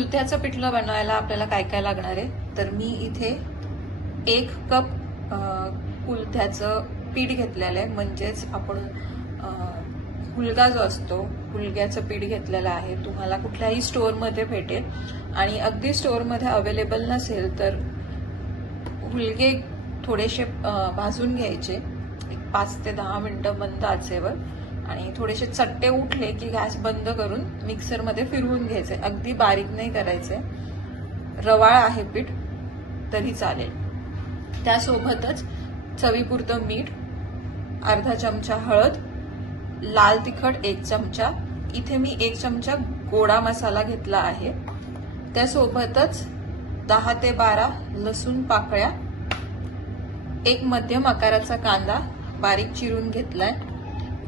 कुलथ्याचं पिठलं बनवायला आपल्याला काय काय लागणार आहे? तर मी इथे एक कप कुलथ्याचं पीठ घेतलेलं आहे. म्हणजेच आपण हुलगा जो असतो हुलग्याचं पीठ घेतलेलं आहे. तुम्हाला कुठल्याही स्टोअरमध्ये भेटेल. आणि अगदी स्टोअरमध्ये अवेलेबल नसेल तर हुलगे थोडेसे भाजून घ्यायचे. एक पाच ते दहा मिनटं मंद आचेवर. आणि थोडेसे चट्टे उठले की गॅस बंद करून मिक्सरमध्ये फिरवून घ्यायचे. अगदी बारीक नाही करायचे. रवाळ आहे पीठ तरी चालेल. त्यासोबतच चवीपुरतं मीठ अर्धा चमचा हळद लाल तिखट एक चमचा. इथे मी एक चमचा गोडा मसाला घेतला आहे. त्यासोबतच दहा ते बारा लसूण पाकळ्या एक मध्यम आकाराचा कांदा बारीक चिरून घेतलाय.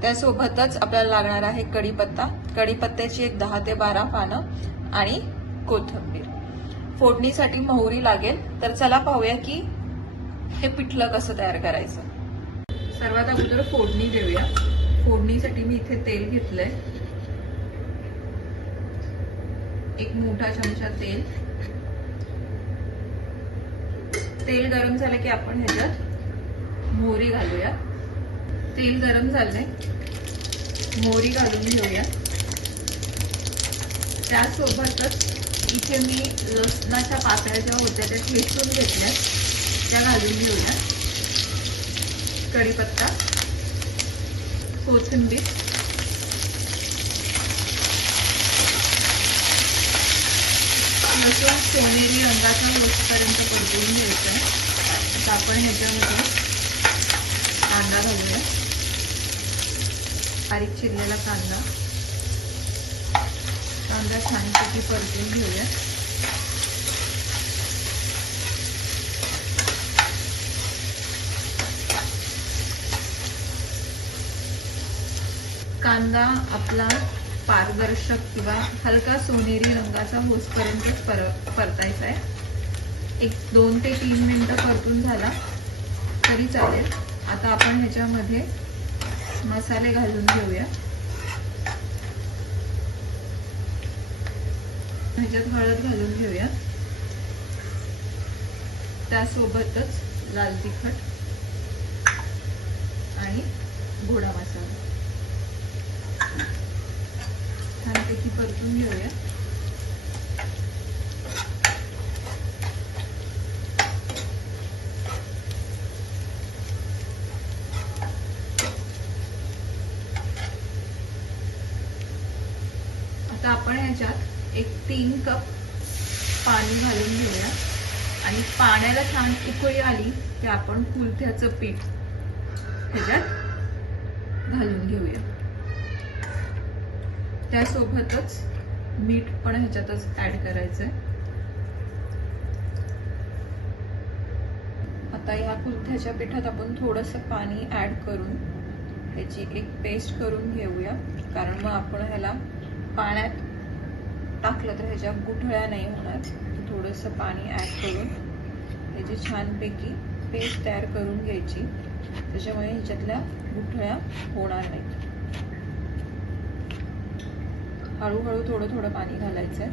त्यासोबतच आपल्याला लागणार आहे कढीपत्ता. कढीपत्त्याची एक दहा ते बारा पानं आणि कोथिंबीर. फोडणीसाठी मोहरी लागेल. तर चला पाहूया की हे पिठलं कसं तयार करायचं. सर्वात अगोदर फोडणी देऊया. फोडणीसाठी मी इथे तेल घेतलंय. एक मोठा चमचा तेल. तेल गरम झालं की आपण ह्याच्यात मोहरी घालूया. तेल गरम झालंय. मोहरी घालून घेऊया. त्यासोबतच इथे मी लसणाच्या पाकळ्या ज्या होत्या त्या ठेचून घेतल्या. त्या घालून घेऊया. कढीपत्ता कोथिंबीर. लसूण सोनेरी रंगाचा लोसपर्यंत परतवून घ्यायचं. आता आपण ह्याच्यामध्ये कांदा घालूया बारीक चिरलेला कांदा. कांदा छानपैकी परतून घेऊया. कांदा आपला पारदर्शक किंवा हलका सोनेरी रंगाचा होसपर्यंतच पर परतायचा आहे. एक दोन ते तीन मिनटं परतून झाला तरी चालेल. आता आपण ह्याच्यामध्ये मसाले घालून घेऊया. ह्याच्यात हळद घालून घेऊया. त्यासोबतच लाल तिखट आणि घोडा मसाला. छानपैकी परतून घेऊया आता आपण ह्याच्यात एक तीन कप पाणी घालून घेऊया. आणि पाण्याला छान उकळी आली की आपण कुलथ्याचं पीठ ह्याच्यात घालून घेऊया. त्यासोबतच मीठ पण ह्याच्यातच ऍड करायचंय. आता या कुलथ्याच्या पिठात आपण थोडस पाणी ऍड करून ह्याची एक पेस्ट करून घेऊया. कारण मग आपण ह्याला पाण्यात टाकलं तर ह्याच्या गुठळ्या नाही होणार. थोडंसं पाणी ऍड करून ह्याची छानपैकी पेस्ट तयार करून घ्यायची. त्याच्यामुळे ह्याच्यातल्या गुठळ्या होणार नाहीत. हळूहळू थोडं थोडं पाणी घालायचंय.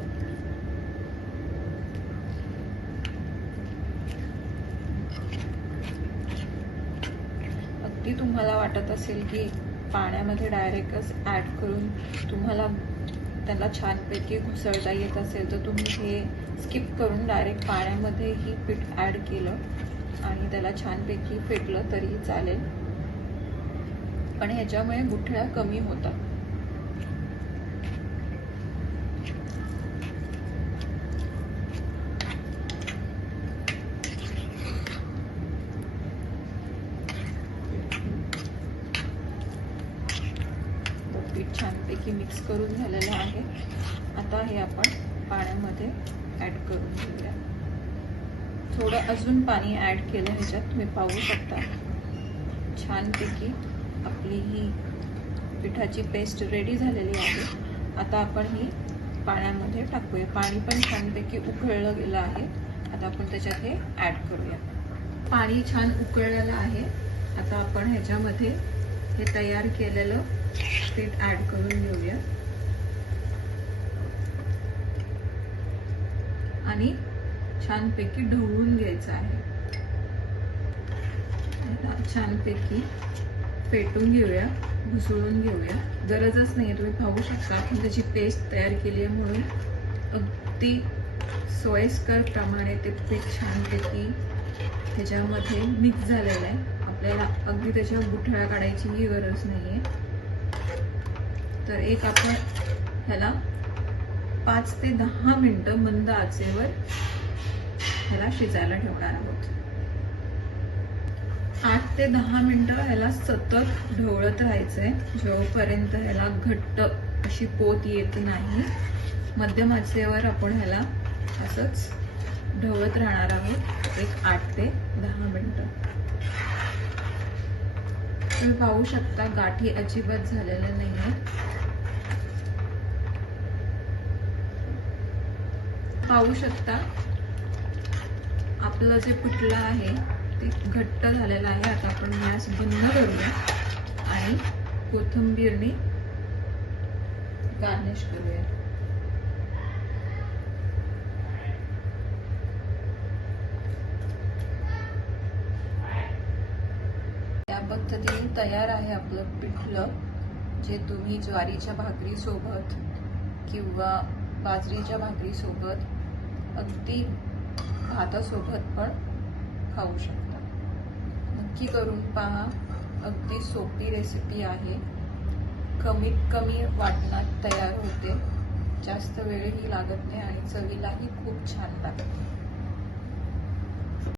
अगदी तुम्हाला वाटत असेल की पाण्यामध्ये डायरेक्टच ऍड करून तुम्हाला त्याला छानपैकी घुसळता येत असेल तर तुम्ही हे स्किप करून डायरेक्ट पाण्यामध्ये ही पीठ ऍड केलं आणि त्याला छानपैकी फेटलं तरी चालेल. पण ह्याच्यामुळे गुठळ्या कमी होतात पीठ छानपैकी मिक्स करून झालेलं आहे. आता हे आपण पाण्यामध्ये ॲड करून घेऊया. थोडं अजून पाणी ॲड केलं ह्याच्यात तुम्ही पाहू शकता. छानपैकी आपली ही पिठाची पेस्ट रेडी झालेली आहे. आता आपण ही पाण्यामध्ये टाकूया. पाणी पण छानपैकी उकळलं गेलं आहे. आता आपण त्याच्यात हे ॲड करूया. पाणी छान उकळलेलं आहे. आता आपण ह्याच्यामध्ये हे तयार केलेलं ते ऍड करून घेऊया. आणि छानपैकी ढवळून घ्यायचं आहे. छानपैकी पेटून घेऊया घुसळून घेऊया. गरजच नाही तुम्ही पाहू शकता. आपण त्याची पेस्ट तयार केली आहे म्हणून. अगदी सोयस्कर प्रमाणे ते पीठ छानपैकी त्याच्यामध्ये मिक्स झालेलं आहे. आपल्याला अगदी त्याच्या गुठळ्या काढायचीही गरज नाही आहे तर एक आपण ह्याला पाच ते दहा मिनटं मंद आचेवर ह्याला शिजायला ठेवणार आहोत. आठ ते दहा मिनिटं ह्याला सतत ढवळत राहायचंय. जोपर्यंत ह्याला घट्ट अशी पोत येत नाही मध्यम आचेवर आपण ह्याला असंच ढवळत राहणार आहोत. एक आठ ते दहा मिनटं. तुम्ही पाहू शकता गाठी अजिबात झालेल्या नाहीये पाहू शकता. आपलं जे पिठलं आहे ते घट्ट झालेलं आहे. आता आपण गॅस बंद करूया. आणि कोथिंबीरने गार्निश करूया. त्या पद्धतीने तयार आहे आपलं पिठलं जे तुम्ही ज्वारीच्या भाकरी सोबत किंवा बाजरीच्या भाकरी सोबत अगदी भातासोबत पण खाऊ शकता. नक्की करून पहा. अगदी सोपी रेसिपी आहे. कमीत कमी वाटणात तयार होते. जास्त वेळही लागत नाही आणि चवीलाही खूप छान लागते.